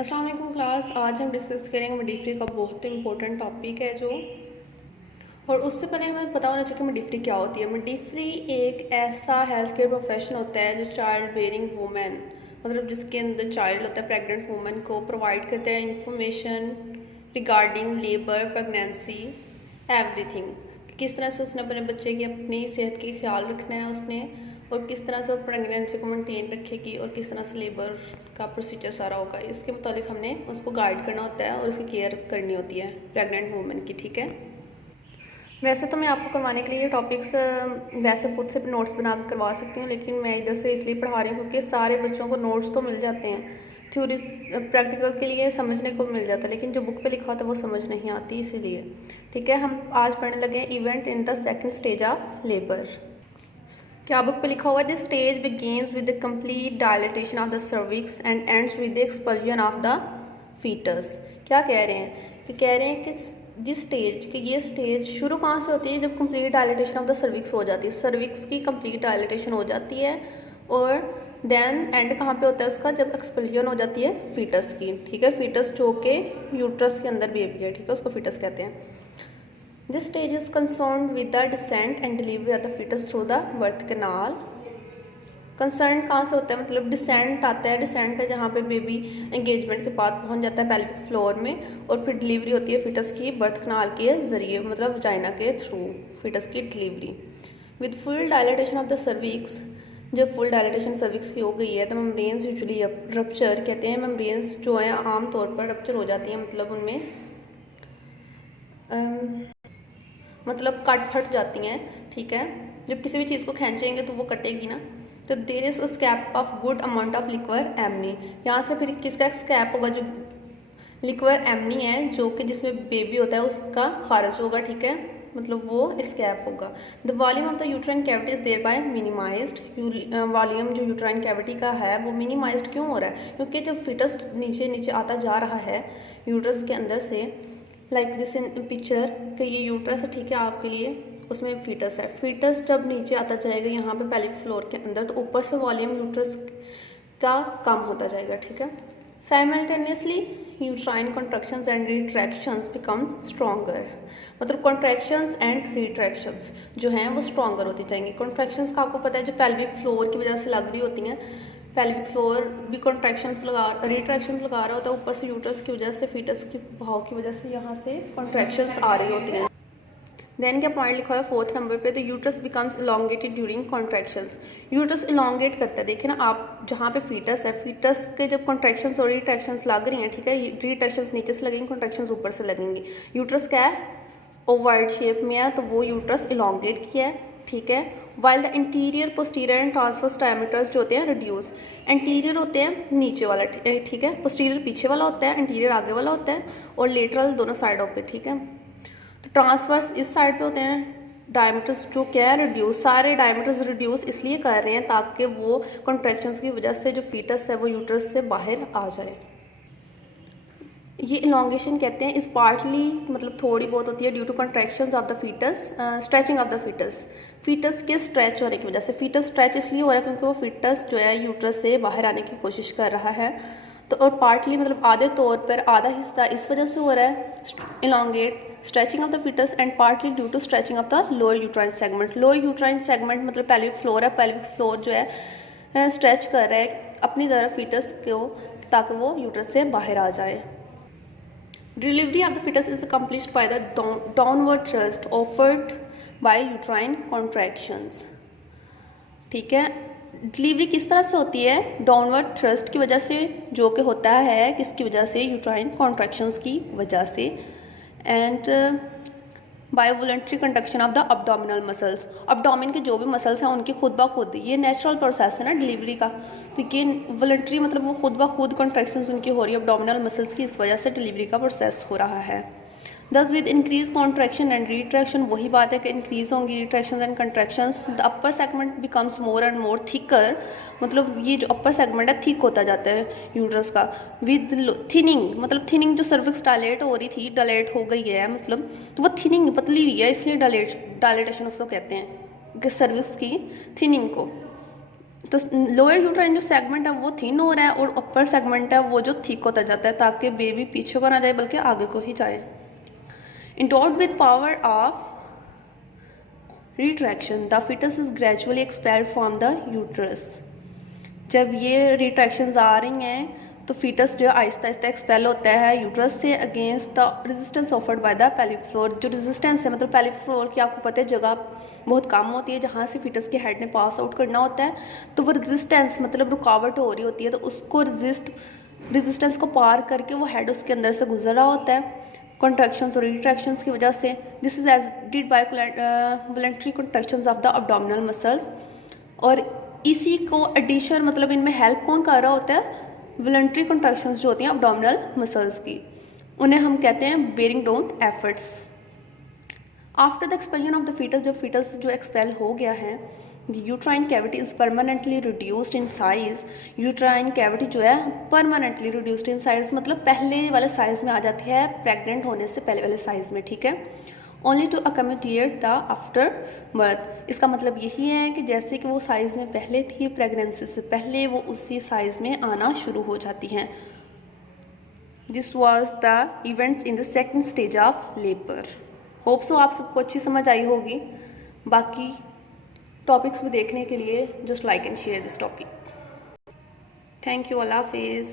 अस्सलाम वालेकुम क्लास। आज हम डिस्कस करेंगे मिडवाइफरी का बहुत इंपॉर्टेंट टॉपिक है जो, और उससे पहले हमें पता होना चाहिए कि मिडवाइफरी क्या होती है। मिडवाइफरी एक ऐसा हेल्थ केयर प्रोफेशन होता है जो चाइल्ड बेयरिंग वुमेन, मतलब जिसके अंदर चाइल्ड होता है, प्रेग्नेंट वुमेन को प्रोवाइड करता है information regarding labour, pregnancy, everything. किस तरह से उसने अपने बच्चे की अपनी सेहत का ख्याल रखना है उसने, और किस तरह से वो प्रेगनेंसी को मेंटेन रखेगी, और किस तरह से लेबर का प्रोसीजर सारा होगा, इसके मुताबिक हमने उसको गाइड करना होता है और उसकी केयर करनी होती है प्रेग्नेंट वुमेन की। ठीक है, वैसे तो मैं आपको करवाने के लिए टॉपिक्स वैसे खुद से नोट्स बना कर करवा सकती हूँ, लेकिन मैं इधर से इसलिए पढ़ा रही हूँ क्योंकि सारे बच्चों को नोट्स तो मिल जाते हैं, थ्योरी प्रैक्टिकल के लिए समझने को मिल जाता है, लेकिन जो बुक पे लिखा होता है वो समझ नहीं आती, इसीलिए। ठीक है, हम आज पढ़ने लगे event in the second stage of labour. क्या बुक पे लिखा हुआ है? This stage begins with the complete dilatation of the cervix and ends with the expulsion of the foetus. क्या कह रहे हैं कि जिस स्टेज कि ये स्टेज शुरू कहाँ से होती है? जब complete dilatation of the cervix हो जाती है, सर्विक्स की कंप्लीट डायलेटेशन हो जाती है। और देन एंड कहाँ पे होता है उसका? जब एक्सपल्जन हो जाती है फीटस की। ठीक है, फीटस जो के यूट्रस के अंदर बेबी है, ठीक है, उसको फीटस कहते हैं। This stage is concerned with the descent and delivery of the fetus through the birth canal. Concern कहाँ से होता है? मतलब डिसेंट आता है, डिसेंट है जहाँ पे बेबी एंगेजमेंट के बाद पहुँच जाता है पेल्विक फ्लोर में, और फिर डिलीवरी होती है फीटस की बर्थ कनाल के ज़रिए, मतलब वजाइना के थ्रू फीटस की delivery. With full dilatation of the cervix, जब फुल डायलेटेशन सर्विक्स की हो गई है तो मेम्ब्रेन्स यूजुअली रप्चर कहते हैं। मेम्ब्रेन्स जो है आम तौर पर रप्चर हो जाती है, मतलब उनमें मतलब कट फट जाती हैं। ठीक है, जब किसी भी चीज़ को खींचेंगे तो वो कटेगी ना। तो there is scope of good amount of liquor amnii. यहाँ से फिर किसका स्कैप होगा? जो लिक्वर एमनी है, जो कि जिसमें बेबी होता है, उसका खारिज होगा। ठीक है, मतलब वो स्कैप होगा। The volume of the uterine cavity is thereby minimised. Volume जो यूट्राइन कैविटी का है वो मिनिमाइज्ड क्यों हो रहा है? क्योंकि जब फिटस नीचे नीचे आता जा रहा है यूट्रस के अंदर से, लाइक दिस इन पिक्चर कि ये यूट्रस है, ठीक है, आपके लिए उसमें फीटस है। फीटस जब नीचे आता जाएगा यहाँ पे पेल्विक फ्लोर के अंदर, तो ऊपर से वॉल्यूम यूट्रस का कम होता जाएगा। ठीक है, simultaneously uterine contractions and retractions become stronger. मतलब कॉन्ट्रैक्शंस एंड रिट्रैक्शंस जो हैं वो स्ट्रॉन्गर होती जाएंगी। कॉन्ट्रैक्शंस का आपको पता है जो पेल्विक फ्लोर की वजह से लग रही होती हैं, पेल्विक फ्लोर भी रिट्रैक्शंस लगा रहा होता है, ऊपर से यूट्रस की वजह से, फीटस के बहाव की वजह से यहाँ से कॉन्ट्रैक्शंस आ रही होती हैं। देन क्या पॉइंट लिखा है 4th नंबर पे? The uterus becomes elongated during contractions. Uterus elongate करता है। देखिए ना आप, जहाँ पे फीटस है, फीटस के जब कॉन्ट्रैक्शंस और रिट्रैक्शंस लग रही हैं, ठीक है, रिट्रैक्शंस नीचे से लगेंगी, कॉन्ट्रैक्शंस ऊपर से लगेंगी। यूट्रस क्या है? ओवॉइड शेप में है, तो वो यूट्रस इलोंगेट किया है। ठीक है, while the interior, posterior and transverse diameters जो होते हैं रिड्यूस। इंटीरियर होते हैं नीचे वाला, ठीक है, पोस्टीरियर पीछे वाला होता है, इंटीरियर आगे वाला होता है, और लेटरल दोनों साइडों पे। ठीक है, तो ट्रांसवर्स इस साइड पे होते हैं। डायमीटर्स जो क्या है रिड्यूस, सारे डायमीटर्स रिड्यूस इसलिए कर रहे हैं ताकि वो कॉन्ट्रैक्शंस की वजह से जो फीटस है वो यूट्रस से बाहर आ जाए। ये इलोंगेशन कहते हैं। इस पार्टली मतलब थोड़ी बहुत होती है due to contractions of the foetus, stretching of the foetus. Foetus के स्ट्रेच होने की वजह से, फीटस स्ट्रेच इसलिए हो रहा है क्योंकि वो फीटस जो है यूट्रस से बाहर आने की कोशिश कर रहा है। तो और पार्टली मतलब आधे तौर पर, आधा हिस्सा इस वजह से हो रहा है elongate, stretching of the fetus, and partly due to stretching of the lower uterine segment. Lower uterine segment मतलब पेल्विक फ्लोर है, पेल्विक फ्लोर जो है स्ट्रेच कर रहा है अपनी तरफ फीटस को, ताकि वो यूट्रस से बाहर आ जाए। Delivery of the fetus is accomplished by the downward thrust offered by uterine contractions. ठीक है, डिलीवरी किस तरह से होती है? डाउनवर्ड थ्रस्ट की वजह से, जो कि होता है किसकी वजह से? यूट्राइन कॉन्ट्रैक्शंस की वजह से। And by voluntary conduction of the abdominal muscles. Abdomen के जो भी मसल्स हैं उनकी खुद ब खुद, ये नेचुरल प्रोसेस है ना डिलीवरी का, तो ये वॉलंटरी मतलब वो खुद ब खुद कॉन्ट्रैक्शंस उनकी हो रही है अब्डोमिनल मसल्स की, इस वजह से डिलीवरी का प्रोसेस हो रहा है। दस with increase contraction and retraction, वही बात है कि इंक्रीज होंगी retraction and contractions, the upper segment becomes more and more thicker. मतलब ये जो अपर सेगमेंट है थिक होता जाता है यूट्रस का। विद थिनिंग, मतलब थिनिंग जो सर्विक्स डायलेट हो रही थी, डायलेट हो गई है मतलब, तो वो थिनिंग पतली हुई है, इसलिए डायलेटेशन उसको कहते हैं कि सर्विक्स की थिनिंग को। तो लोअर यूट्राइन जो सेगमेंट है वो थिन हो रहा है और अपर सेगमेंट है वो जो थिक होता जाता है, ताकि बेबी पीछे को ना जाए बल्कि आगे को ही जाए। Endowed with power of retraction, the fetus is gradually expelled from the uterus. जब ये रिट्रैक्शंस आ रही हैं तो फीटस जो है आहिस्ता आहिस्ता एक्सपेल होता है यूट्रस से against the resistance offered by the pelvic floor. जो रेजिस्टेंस है मतलब पेल्विक फ्लोर की आपको पता है जगह बहुत कम होती है जहाँ से फीटस के हेड ने पास आउट करना होता है, तो वो रेजिस्टेंस मतलब रुकावट हो रही होती है, तो उसको रेजिस्टेंस को पार करके वो हेड उसके अंदर से गुजर रहा होता है कॉन्ट्रैक्शंस और रिट्रैक्शंस की वजह से। This is aided by voluntary contractions of the abdominal muscles. और इसी को एडिशन मतलब इनमें हेल्प कौन कर रहा होता है, वॉलंटरी कॉन्ट्रैक्शंस जो होती हैं अब्डोमिनल मसल्स की, उन्हें हम कहते हैं bearing down efforts. After the expulsion of the foetus, जब फीटस जो एक्सपेल हो गया है, the uterine cavity is permanently reduced in size. Uterine cavity जो है परमानेंटली रिड्यूस्ड इन साइज मतलब पहले वाले साइज में आ जाती है प्रेग्नेंट होने से पहले वाले साइज में, ठीक है। Only to accommodate the afterbirth, इसका मतलब यही है कि जैसे कि वो साइज़ में पहले थी प्रेगनेंसी से पहले वो उसी साइज़ में आना शुरू हो जाती हैं। This was the events in the second stage of labour. Hope so आप सबको अच्छी समझ आई होगी। बाकी टॉपिक्स में देखने के लिए just like and share this topic. Thank you, अल्लाह हाफिज़।